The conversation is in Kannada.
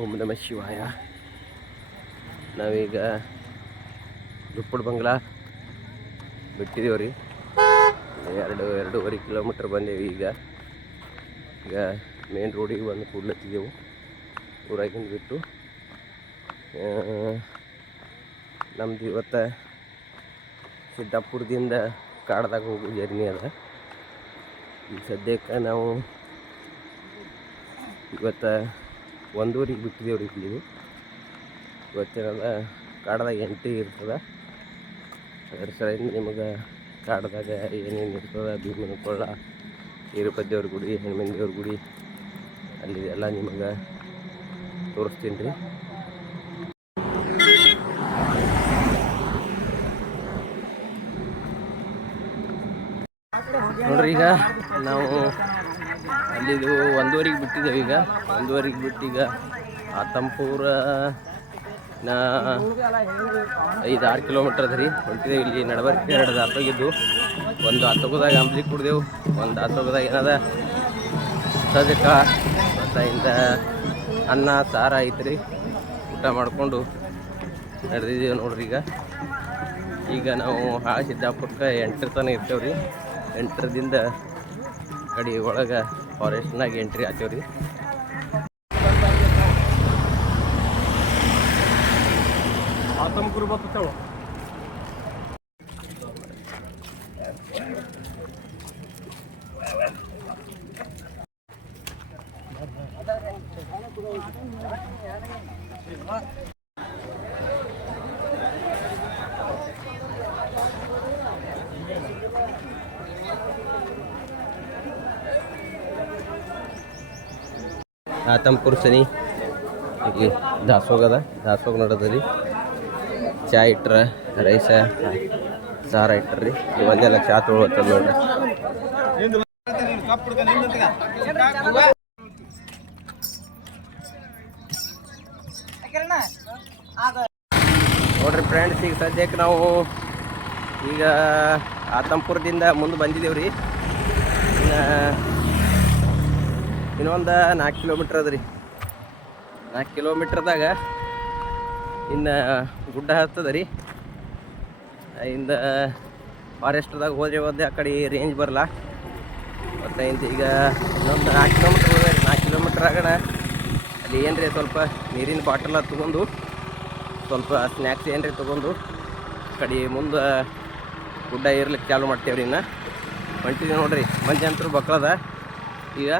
ಓಂ ನಮ ಶಿವಾಯ. ನಾವೀಗ ದುಪ್ಪಡ ಬಂಗ್ಲಾ ಬಿಟ್ಟಿದ್ದೇವೆ ರೀ. 2.5 ಕಿಲೋಮೀಟ್ರ್ ಬಂದೇವಿ. ಈಗ ಮೇನ್ ರೋಡಿಗೆ ಬಂದು ಕೂಡ್ಲತ್ತಿದ್ದೆವು. ಊರಾಗಿಂದ ಬಿಟ್ಟು ನಮ್ದು ಇವತ್ತು ಸಿದ್ದಾಪುರದಿಂದ ಕಾಡ್ದಾಗ ಹೋಗೋ ಜರ್ನಿ ಅದ. ಈಗ ಸದ್ಯಕ್ಕೆ ನಾವು ಇವತ್ತು 1:00ಗೆ ಬಿಟ್ಟಿದ್ದೇವೆ ರೀ. ಇಲ್ಲಿ ಇವತ್ತೇನಲ್ಲ ಕಾಡ್ದಾಗ ಎಂಟ್ರಿ ಇರ್ತದೆ. ಅದರ ಸಲುವಾಗಿ ನಿಮಗೆ ಕಾಡ್ದಾಗ ಏನೇನು ಇರ್ತದೆ, ಭೀಮನ ಕೊಳ್ಳ, ಈರಪ್ಪದೇವ್ರ ಗುಡಿ, ಹನುಮನ ದೇವ್ರ ಗುಡಿ, ಅಲ್ಲಿ ಎಲ್ಲ ನಿಮಗೆ ತೋರಿಸ್ತೀನಿ ರೀ. ನೋಡ್ರಿ, ಈಗ ನಾವು ಅಲ್ಲಿದು 1:00ಗೆ ಬಿಟ್ಟಿದ್ದೇವೆ. ಈಗ 1:00ಗೆ ಬಿಟ್ಟು ಆತಂಪುರ 5-6 ಕಿಲೋಮೀಟ್ರ್ ಅದ ರೀ. ಹೊಂಟಿದ್ದೇವೆ. ಇಲ್ಲಿ ನಡಬರ್ಕೆ 2 ಆತೋಗಿದ್ದು. ಒಂದು ಆತೋಗದಾಗ ಅಂಬ್ಲಿ ಕುಡ್ದೆವು, ಒಂದು ಆತೋಗದಾಗ ಏನದ ಸದಕ ಮತ್ತು ಅನ್ನ ಸಾರ ಐತ್ರಿ. ಊಟ ಮಾಡಿಕೊಂಡು ನಡೆದಿದ್ದೇವೆ ನೋಡ್ರಿ. ಈಗ ನಾವು ಸಿದ್ದಾಪುರಕ್ಕೆ 8 ತನಕ ಇರ್ತೇವೆ ರೀ. 8ರಿಂದ ಕಡೆ ಒಳಗೆ ಫಾರೆಸ್ಟ್ನಾಗ ಎಂಟ್ರಿ ಆಗ್ತೇವೆ ರೀ. ಆತಂಪುರ ಸನಿ ಇಲ್ಲಿ ದಾಸೋಗದ, ದಾಸೋಗ ನಡೆದ್ರಿ. ಚಾ ಇಟ್ರ, ರೈಸ ಸಾರ ಇಟ್ರಿ. ಒಂದೆಲ್ಲ ಚಾ ತೊಗೊಳ್ತದ ನೋಡ್ರಿ. ನೋಡ್ರಿ ಫ್ರೆಂಡ್ಸ್, ಈಗ ಸದ್ಯಕ್ಕೆ ನಾವು ಈಗ ಆತಂಪುರದಿಂದ ಮುಂದೆ ಬಂದಿದ್ದೇವೆ ರೀ. ಇನ್ನೊಂದು 4 ಕಿಲೋಮೀಟ್ರ್ ಅದ ರೀ. 4 ಕಿಲೋಮೀಟ್ರ್ದಾಗ ಇನ್ನು ಗುಡ್ಡ ಹತ್ತದ ರೀ. ಇಂದ ಫಾರೆಸ್ಟ್ದಾಗ ಹೋದ್ರೆ ಆ ಕಡೆ ರೇಂಜ್ ಬರಲ್ಲ. ಮತ್ತು ಈಗ ಇನ್ನೊಂದು 4 ಕಿಲೋಮೀಟ್ರ್ ಹೋದ ರೀ. 4 ಕಿಲೋಮೀಟ್ರ್ ಆಗಣ ಅಲ್ಲಿ ಏನ್ರಿ ಸ್ವಲ್ಪ ನೀರಿನ ಬಾಟಲ ತೊಗೊಂಡು, ಸ್ವಲ್ಪ ಸ್ನ್ಯಾಕ್ಸ್ ಏನ್ರಿ ತೊಗೊಂಡು ಕಡೆ ಮುಂದೆ ಗುಡ್ಡ ಏರ್ಲಿಕ್ಕೆ ಚಾಲು ಮಾಡ್ತೇವೆ ರೀ. ಇನ್ನು ಹೊಂಟಿದ್ದೀವಿ ನೋಡ್ರಿ. ಮಂಜಿ ಅಂತರೂ ಬಕ್ಕಳದ. ಈಗ